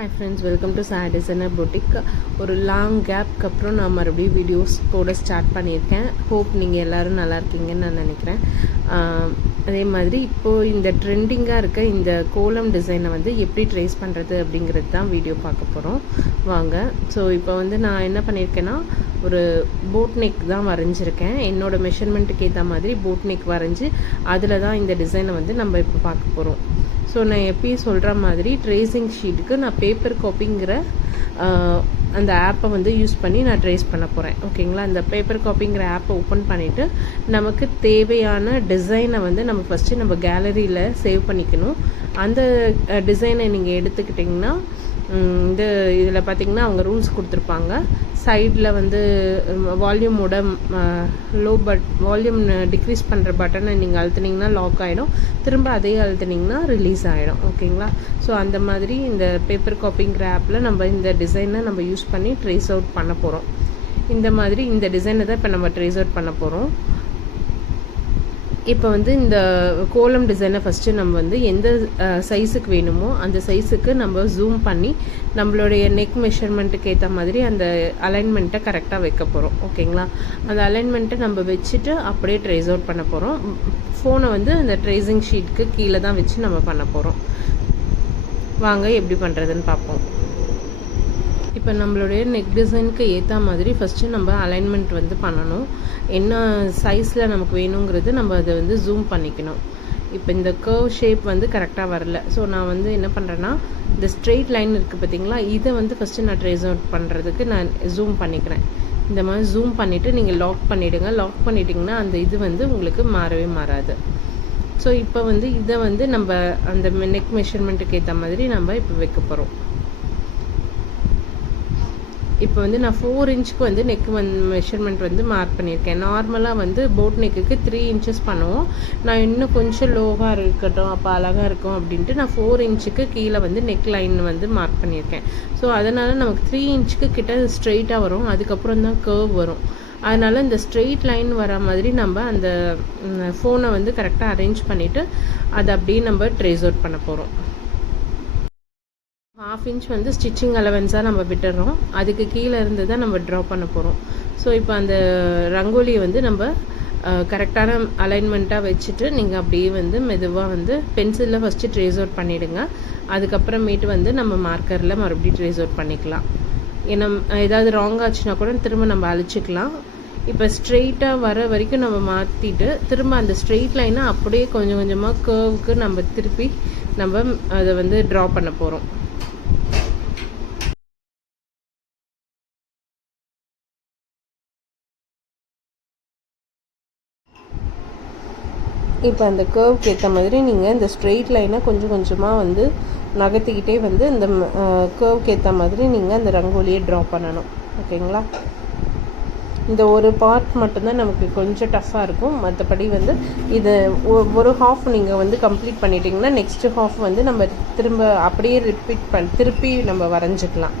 Hi friends, welcome to Sai designer boutique. ஒரு long கேப்க்கு அப்புறம் நான் மறுபடியும் வீடியோஸ் போட ஸ்டார்ட் பண்ணியிருக்கேன். ஹோப் நீங்கள் எல்லோரும் நல்லா இருக்கீங்கன்னு நான் நினைக்கிறேன். அதே மாதிரி இப்போது இந்த ட்ரெண்டிங்காக இருக்க இந்த கோலம் டிசைனை வந்து எப்படி ட்ரேஸ் பண்ணுறது அப்படிங்கிறது தான் வீடியோ பார்க்க போகிறோம். வாங்க. ஸோ இப்போ வந்து நான் என்ன பண்ணியிருக்கேன்னா, ஒரு போட் நெக் தான் வரைஞ்சிருக்கேன். என்னோடய மெஷர்மெண்ட்டுக்கு ஏற்ற மாதிரி போட் நெக் வரைஞ்சி அதில் தான் இந்த டிசைனை வந்து நம்ம இப்போ பார்க்க போகிறோம். ஸோ நான் எப்பயும் சொல்கிற மாதிரி ட்ரேசிங் ஷீட்டுக்கு நான் பேப்பர் காப்பிங்கிற அந்த ஆப்பை வந்து யூஸ் பண்ணி நான் ட்ரேஸ் பண்ண போகிறேன். ஓகேங்களா? அந்த பேப்பர் காப்பிங்கிற ஆப்பை ஓப்பன் பண்ணிவிட்டு நமக்கு தேவையான டிசைனை வந்து நம்ம ஃபஸ்ட்டு நம்ம கேலரியில் சேவ் பண்ணிக்கணும். அந்த டிசைனை நீங்கள் எடுத்துக்கிட்டிங்கன்னா இந்த இதில் பார்த்திங்கன்னா அவங்க ரூல்ஸ் கொடுத்துருப்பாங்க. சைடில் வந்து வால்யூமோட வால்யூம் டிக்ரீஸ் பண்ணுற பட்டனை நீங்கள் அழுத்துனீங்கன்னா லாக் ஆகிடும். திரும்ப அதே அழுத்துனீங்கன்னா ரிலீஸ் ஆகிடும். ஓகேங்களா? ஸோ அந்த மாதிரி இந்த பேப்பர் காப்பிங்கிற ஆப்பில் நம்ம இந்த டிசைனை நம்ம யூஸ் பண்ணி ட்ரேஸ் அவுட் பண்ண போகிறோம். இந்த மாதிரி இந்த டிசைனை தான் இப்போ நம்ம ட்ரேஸ் அவுட் பண்ண போகிறோம். இப்போ வந்து இந்த கோலம் டிசைனை ஃபஸ்ட்டு நம்ம வந்து எந்த சைஸுக்கு வேணுமோ அந்த சைஸுக்கு நம்ம ஜூம் பண்ணி நம்மளுடைய நெக் மெஷர்மெண்ட்டுக்கு ஏற்ற மாதிரி அந்த அலைன்மெண்ட்டை கரெக்டாக வைக்க போகிறோம். ஓகேங்களா? அந்த அலைன்மெண்ட்டை நம்ம வச்சுட்டு அப்படியே ட்ரேஸ் அவுட் பண்ண போகிறோம். ஃபோனை வந்து அந்த ட்ரேசிங் ஷீட்டுக்கு கீழே தான் வச்சு நம்ம பண்ண போகிறோம். வாங்க எப்படி பண்ணுறதுன்னு பார்ப்போம். இப்போ நம்மளுடைய நெக் டிசைனுக்கு ஏற்ற மாதிரி ஃபஸ்ட்டு நம்ம அலைன்மெண்ட் வந்து பண்ணணும். என்ன சைஸில் நமக்கு வேணுங்கிறது நம்ம அதை வந்து ஜூம் பண்ணிக்கணும். இப்போ இந்த கர்வ் ஷேப் வந்து கரெக்டாக வரல. ஸோ நான் வந்து என்ன பண்ணுறேன்னா, இந்த ஸ்ட்ரெயிட் லைன் இருக்குது பார்த்திங்களா, இதை வந்து ஃபஸ்ட்டு நான் ட்ரேஸ் அவுட் பண்ணுறதுக்கு நான் ஜூம் பண்ணிக்கிறேன். இந்த மாதிரி ஜூம் பண்ணிவிட்டு நீங்கள் லாக் பண்ணிவிடுங்க. லாக் பண்ணிட்டிங்கன்னா அந்த இது வந்து உங்களுக்கு மாறவே மாறாது. ஸோ இப்போ வந்து இதை வந்து நம்ம அந்த நெக் மெஷர்மெண்ட்டுக்கு ஏற்ற மாதிரி நம்ம இப்போ வைக்க போகிறோம். இப்போ வந்து நான் 4 இன்ச்சுக்கு வந்து நெக் மெஷர்மெண்ட் வந்து மார்க் பண்ணியிருக்கேன். நார்மலாக வந்து போட் நெக்குக்கு 3 இன்ச்சஸ் பண்ணுவோம். நான் இன்னும் கொஞ்சம் லோவாக இருக்கட்டும், அப்போ அழகாக இருக்கும் அப்படின்ட்டு நான் 4 இன்ச்சுக்கு கீழே வந்து நெக் லைன் வந்து மார்க் பண்ணியிருக்கேன். ஸோ அதனால் நமக்கு 3 இன்ச்சுக்கு கிட்ட ஸ்ட்ரெயிட்டாக வரும். அதுக்கப்புறம் தான் கர்வ் வரும். அதனால் இந்த ஸ்ட்ரெயிட் லைன் வர மாதிரி நம்ம அந்த ஃபோனை வந்து கரெக்டாக அரேஞ்ச் பண்ணிவிட்டு அதை அப்படியே நம்ம ட்ரேஸ் அவுட் பண்ண போகிறோம். 1/2 இன்ச் வந்து ஸ்டிச்சிங் அலவன்ஸாக நம்ம விட்டுறோம். அதுக்கு கீழே இருந்து தான் நம்ம ட்ரா பண்ண போகிறோம். ஸோ இப்போ அந்த ரங்கோலியை வந்து நம்ம கரெக்டான அலைன்மெண்ட்டாக வச்சுட்டு நீங்கள் அப்படியே வந்து மெதுவாக வந்து பென்சிலில் ஃபஸ்ட்டு ட்ரேஸ் அவுட் பண்ணிவிடுங்க. அதுக்கப்புறமேட்டு வந்து நம்ம மார்க்கரில் மறுபடியும் ட்ரேஸ் அவுட் பண்ணிக்கலாம். ஏன்னா ஏதாவது ராங் ஆச்சுன்னா கூட திரும்ப நம்ம அழிச்சிக்கலாம். இப்போ ஸ்ட்ரெயிட்டாக வர வரைக்கும் நம்ம மாற்றிட்டு திரும்ப அந்த ஸ்ட்ரெயிட் லைனை அப்படியே கொஞ்சம் கொஞ்சமாக கர்வுக்கு நம்ம திருப்பி நம்ம அதை வந்து ட்ரா பண்ண போகிறோம். இப்போ அந்த கர்வுக்கு ஏற்ற மாதிரி நீங்கள் இந்த ஸ்ட்ரெயிட் லைனை கொஞ்சம் கொஞ்சமாக வந்து நகர்த்திக்கிட்டே வந்து இந்த கர்வுக்கு ஏற்ற மாதிரி நீங்கள் அந்த ரங்கோலியை ட்ரா பண்ணணும். ஓகேங்களா? இந்த ஒரு பார்ட் மட்டும்தான் நமக்கு கொஞ்சம் டஃப்பாக இருக்கும். மற்றபடி வந்து இது ஒரு ஹாஃப் நீங்கள் வந்து கம்ப்ளீட் பண்ணிட்டீங்கன்னா நெக்ஸ்ட்டு ஹாஃப் வந்து நம்ம திரும்ப அப்படியே திருப்பி நம்ம வரைஞ்சிக்கலாம்.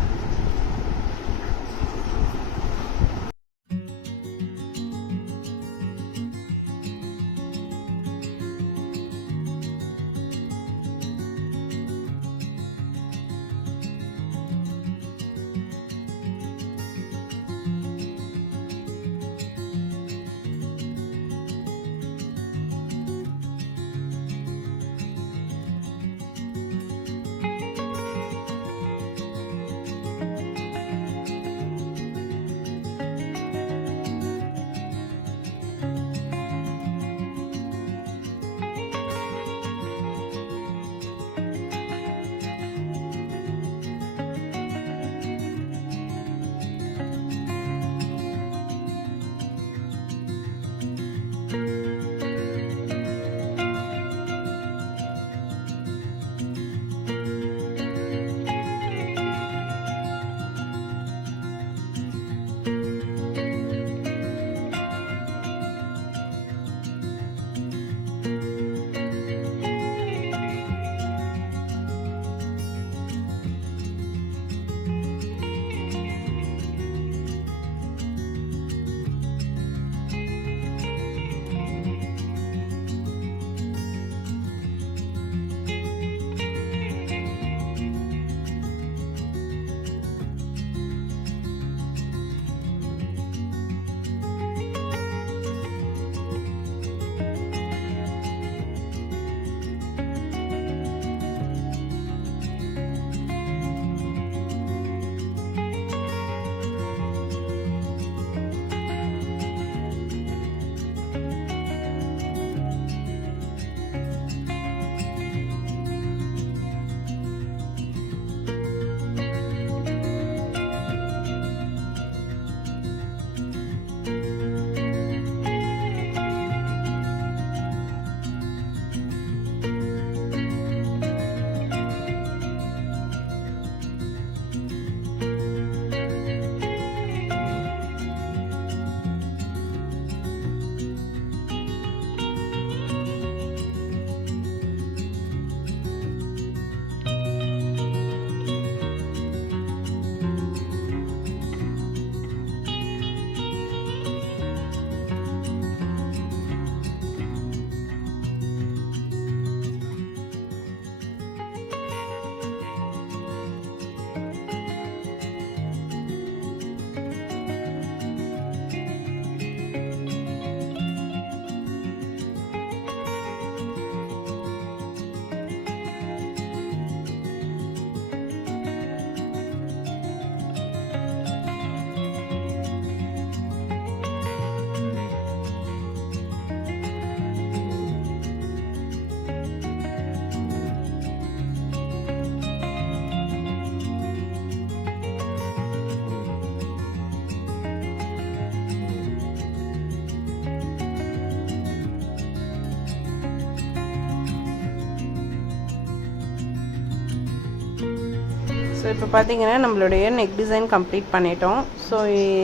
ஸோ இப்போ பார்த்தீங்கன்னா நம்மளுடைய நெக் டிசைன் கம்ப்ளீட் பண்ணிட்டோம். ஸோ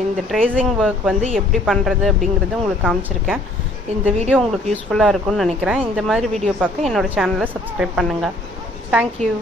இந்த ட்ரேசிங் ஒர்க் வந்து எப்படி பண்ணுறது அப்படிங்கிறது உங்களுக்கு காமிச்சிருக்கேன். இந்த வீடியோ உங்களுக்கு யூஸ்ஃபுல்லாக இருக்கும்னு நினைக்கிறேன். இந்த மாதிரி வீடியோ பார்க்க என்னோடய சேனலை சப்ஸ்கிரைப் பண்ணுங்கள். தேங்க்யூ.